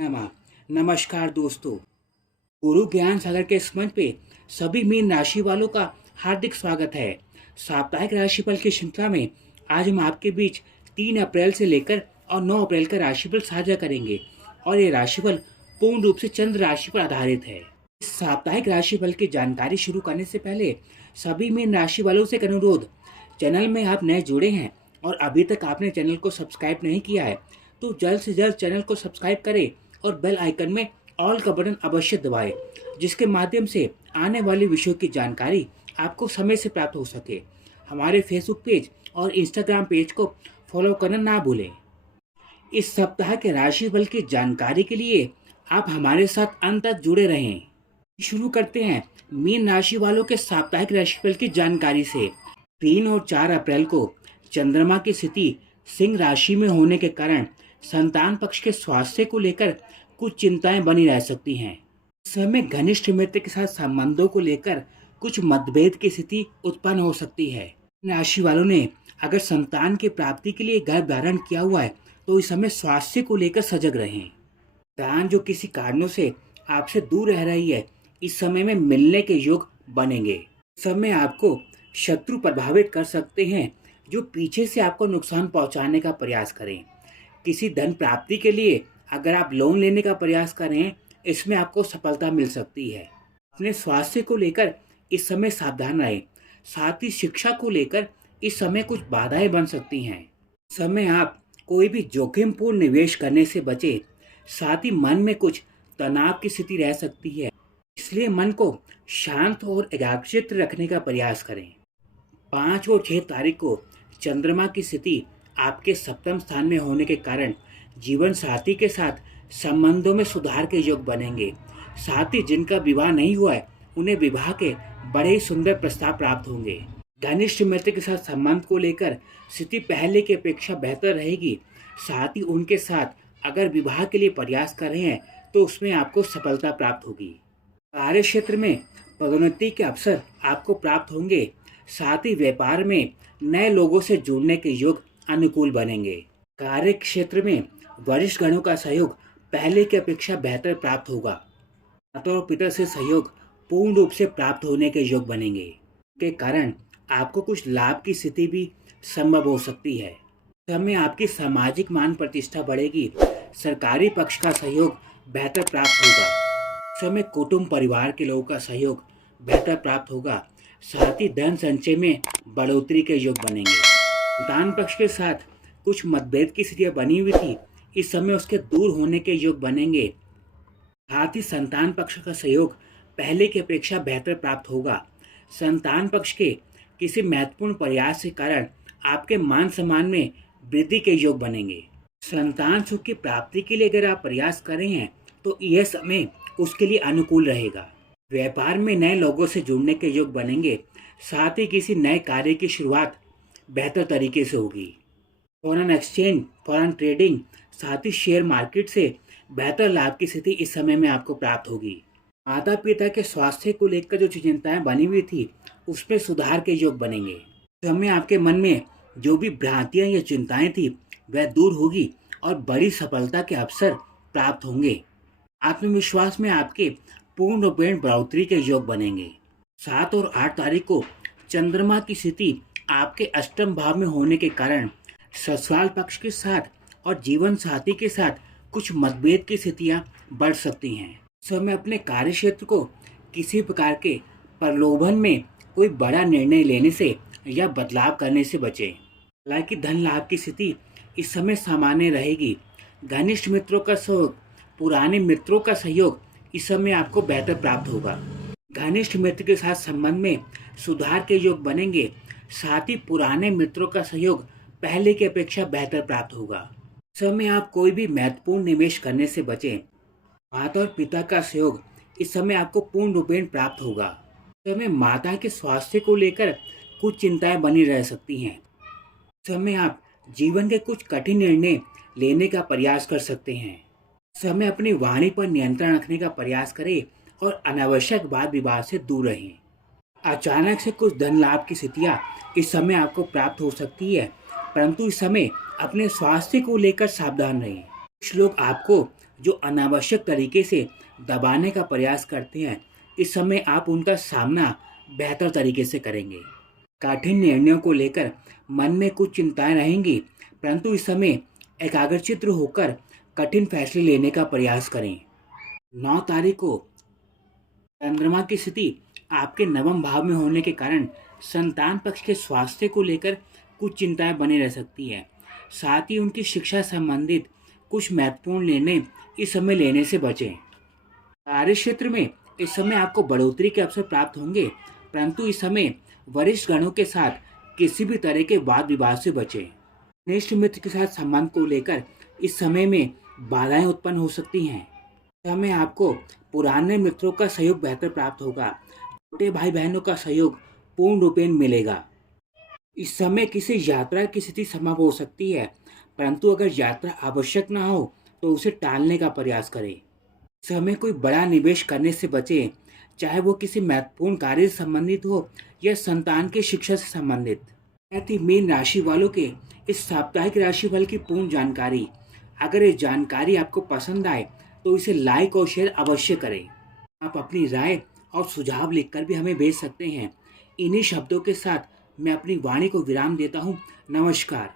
नमस्कार दोस्तों। गुरु ज्ञान सागर के इस मंच पे सभी मीन राशि वालों का हार्दिक स्वागत है। साप्ताहिक राशिफल की श्रृंखला में आज हम आपके बीच 3 अप्रैल से लेकर और 9 अप्रैल का राशिफल साझा करेंगे और ये राशिफल पूर्ण रूप से चंद्र राशि पर आधारित है। इस साप्ताहिक राशिफल की जानकारी शुरू करने से पहले सभी मीन राशि वालों से एक अनुरोध, चैनल में आप नए जुड़े हैं और अभी तक आपने चैनल को सब्सक्राइब नहीं किया है तो जल्द से जल्द चैनल को सब्सक्राइब करें और बेल आइकन में ऑल का बटन अवश्य दबाएं, जिसके माध्यम से आने वाले विषयों की जानकारी आपको समय से प्राप्त हो सके। हमारे फेसबुक पेज और इंस्टाग्राम पेज को फॉलो करना ना भूलें। इस सप्ताह के राशिफल की जानकारी के लिए आप हमारे साथ अंत तक जुड़े रहें। शुरू करते हैं मीन राशि वालों के साप्ताहिक राशिफल की जानकारी से। 3 और 4 अप्रैल को चंद्रमा की स्थिति सिंह राशि में होने के कारण संतान पक्ष के स्वास्थ्य को लेकर कुछ चिंताएं बनी रह सकती हैं। इस समय घनिष्ठ मित्र के साथ संबंधों को लेकर कुछ मतभेद की स्थिति उत्पन्न हो सकती है। राशि वालों ने अगर संतान की प्राप्ति के लिए गर्भ धारण किया हुआ है तो इस समय स्वास्थ्य को लेकर सजग रहें। संतान जो किसी कारणों से आपसे दूर रह रही है, इस समय में मिलने के योग बनेंगे। इस समय आपको शत्रु प्रभावित कर सकते हैं जो पीछे से आपको नुकसान पहुंचाने का प्रयास करें। किसी धन प्राप्ति के लिए अगर आप लोन लेने का प्रयास करें, इसमें आपको सफलता मिल सकती है। अपने स्वास्थ्य को लेकर इस समय सावधान रहें। साथ ही शिक्षा को लेकर इस समय कुछ बाधाएं बन सकती हैं। इस समय आप कोई भी जोखिमपूर्ण निवेश करने से बचें। साथ ही मन में कुछ तनाव की स्थिति रह सकती है, इसलिए मन को शांत और एकाग्रचित्त रखने का प्रयास करें। 5 और 6 तारीख को चंद्रमा की स्थिति आपके सप्तम स्थान में होने के कारण जीवन साथी के साथ संबंधों में सुधार के योग बनेंगे। साथ ही जिनका विवाह नहीं हुआ है उन्हें विवाह के बड़े ही सुंदर प्रस्ताव प्राप्त होंगे। घनिष्ठ मित्र के साथ संबंध को लेकर स्थिति पहले की अपेक्षा बेहतर रहेगी। साथ ही उनके साथ अगर विवाह के लिए प्रयास कर रहे हैं तो उसमें आपको सफलता प्राप्त होगी। कार्य क्षेत्र में पदोन्नति के अवसर आपको प्राप्त होंगे। साथ ही व्यापार में नए लोगों से जुड़ने के योग अनुकूल बनेंगे। कार्य क्षेत्र में वरिष्ठ गणों का सहयोग पहले की अपेक्षा बेहतर प्राप्त होगा। माता और पिता से सहयोग पूर्ण रूप से प्राप्त होने के योग बनेंगे, के कारण आपको कुछ लाभ की स्थिति भी संभव हो सकती है। समय आपकी सामाजिक मान प्रतिष्ठा बढ़ेगी। सरकारी पक्ष का सहयोग बेहतर प्राप्त होगा। समय कुटुंब परिवार के लोगों का सहयोग बेहतर प्राप्त होगा। साथ ही धन संचय में बढ़ोतरी के योग बनेंगे। संतान पक्ष के साथ कुछ मतभेद की स्थितियां बनी हुई थी, इस समय उसके दूर होने के योग बनेंगे। साथ ही संतान पक्ष का सहयोग पहले की अपेक्षा बेहतर प्राप्त होगा। संतान पक्ष के किसी महत्वपूर्ण प्रयास के कारण आपके मान सम्मान में वृद्धि के योग बनेंगे। संतान सुख की प्राप्ति के लिए अगर आप प्रयास कर रहे हैं तो यह समय उसके लिए अनुकूल रहेगा। व्यापार में नए लोगों से जुड़ने के योग बनेंगे। साथ ही किसी नए कार्य की शुरुआत बेहतर तरीके से होगी। फॉरेन एक्सचेंज, फॉरेन ट्रेडिंग, साथ ही शेयर मार्केट से बेहतर लाभ की स्थिति इस समय में आपको प्राप्त होगी। माता पिता के स्वास्थ्य को लेकर जो चिंताएं बनी हुई थी उसमें सुधार के योग बनेंगे। इस समय आपके मन में जो भी भ्रांतियां या चिंताएं थी वह दूर होगी और बड़ी सफलता के अवसर प्राप्त होंगे। आत्मविश्वास में आपके पूर्ण रूपेण बढ़ोतरी के योग बनेंगे। 7 और 8 तारीख को चंद्रमा की स्थिति आपके अष्टम भाव में होने के कारण ससुराल पक्ष के साथ और जीवन साथी के साथ कुछ मतभेद की स्थितियां बढ़ सकती हैं। समय अपने कार्य क्षेत्र को किसी प्रकार के प्रलोभन में कोई बड़ा निर्णय लेने से या बदलाव करने से बचें। हालांकि धन लाभ की स्थिति इस समय सामान्य रहेगी। घनिष्ठ मित्रों का सहयोग, पुराने मित्रों का सहयोग इस समय आपको बेहतर प्राप्त होगा। घनिष्ठ मित्र के साथ संबंध में सुधार के योग बनेंगे। साथ ही पुराने मित्रों का सहयोग पहले की अपेक्षा बेहतर प्राप्त होगा। समय आप कोई भी महत्वपूर्ण निवेश करने से बचें। माता और पिता का सहयोग इस समय आपको पूर्ण रूपेण प्राप्त होगा। समय माता के स्वास्थ्य को लेकर कुछ चिंताएं बनी रह सकती हैं। समय आप जीवन के कुछ कठिन निर्णय लेने का प्रयास कर सकते हैं। समय अपनी वाणी पर नियंत्रण रखने का प्रयास करें और अनावश्यक वाद विवाद से दूर रहें। अचानक से कुछ धन लाभ की स्थितियां इस समय आपको प्राप्त हो सकती है, परंतु इस समय अपने स्वास्थ्य को लेकर सावधान रहें। कुछ लोग आपको जो अनावश्यक तरीके से दबाने का प्रयास करते हैं, इस समय आप उनका सामना बेहतर तरीके से करेंगे। कठिन निर्णयों को लेकर मन में कुछ चिंताएं रहेंगी, परंतु इस समय एकाग्रचित्त होकर कठिन फैसले लेने का प्रयास करें। 9 तारीख को चंद्रमा की स्थिति आपके नवम भाव में होने के कारण संतान पक्ष के स्वास्थ्य को लेकर कुछ चिंताएं बनी रह सकती है। साथ ही उनकी शिक्षा संबंधित कुछ महत्वपूर्ण निर्णय इस समय लेने से बचें। कार्य क्षेत्र में इस समय आपको बढ़ोतरी के अवसर प्राप्त होंगे, परंतु इस समय वरिष्ठ गणों के साथ किसी भी तरह के वाद विवाद से बचें। घनिष्ठ मित्र के साथ संबंध को लेकर इस समय में बाधाएं उत्पन्न हो सकती हैं। इस समय आपको पुराने मित्रों का सहयोग बेहतर प्राप्त होगा। छोटे भाई बहनों का सहयोग पूर्ण रूपेण मिलेगा। इस समय किसी यात्रा की स्थिति संभव हो सकती है, परंतु अगर यात्रा आवश्यक ना हो तो उसे टालने का प्रयास करें। इस समय कोई बड़ा निवेश करने से बचें, चाहे वो किसी महत्वपूर्ण कार्य से संबंधित हो या संतान की शिक्षा से संबंधित। साथ ही मीन राशि वालों के इस साप्ताहिक राशिफल की पूर्ण जानकारी, अगर ये जानकारी आपको पसंद आए तो इसे लाइक और शेयर अवश्य करें। आप अपनी राय और सुझाव लिखकर भी हमें भेज सकते हैं। इन्हीं शब्दों के साथ मैं अपनी वाणी को विराम देता हूँ। नमस्कार।